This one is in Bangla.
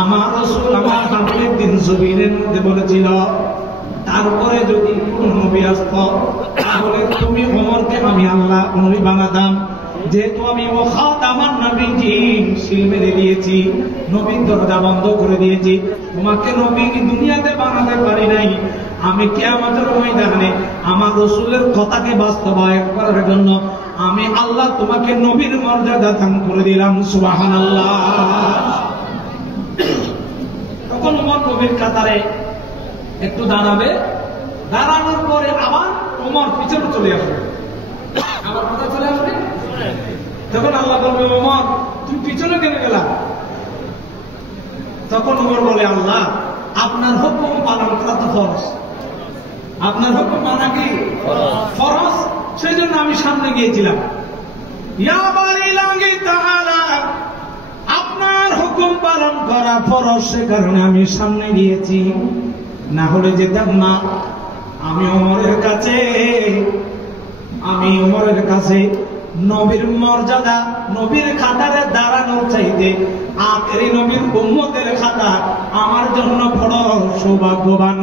আমার রাসূল আমার হাবিব দিন জমিনের মধ্যে বলেছিল তারপরে যদি কোন নবী আসতো তাহলে তুমি ওমরকে আমি আল্লাহ নবী বানাতাম, যেহেতু আমি ও খাতামান নবীজি সিল মেরে দিয়েছি, নবীর দরজা বন্ধ করে দিয়েছি, তোমাকে নবী দুনিয়াতে বানাতে পারি নাই। আমি কিয়ামতের ময়দানে আমার রাসূলের কথাকে বাস্তবায়ন করার জন্য আমি আল্লাহ তোমাকে নবীর মর্যাদা দান করে দিলাম। সুবহানাল্লাহ। তখন ওমর নবীর কাতারে একটু দাঁড়াবে, দাঁড়ানোর পরে আবার ওমর পিছনে চলে আসবে, আবার কোথায় চলে আসবে? তখন আল্লাহ বলবে ওমর তুমি পিছনে কেন গেলা? তখন ওমর বলে আল্লাহ আপনার হুকুম পালন করা তো ফরজ, আপনার হুকুম মানা কি ফরজ, সেই জন্য আমি সামনে গিয়েছিলাম। ইয়া বালিল্লাহি তাআলা আপনার হুকুম পালন করা ফরজ, সে কারণে আমি সামনে গিয়েছি, না হলে যেতাম না। আমি ওমরের কাছে নবীর মর্যাদা, নবীর খাতারে দাঁড়ানোর চাইতে আখেরি নবীর উম্মতের খাতা আমার জন্য বড় সৌভাগ্যবান।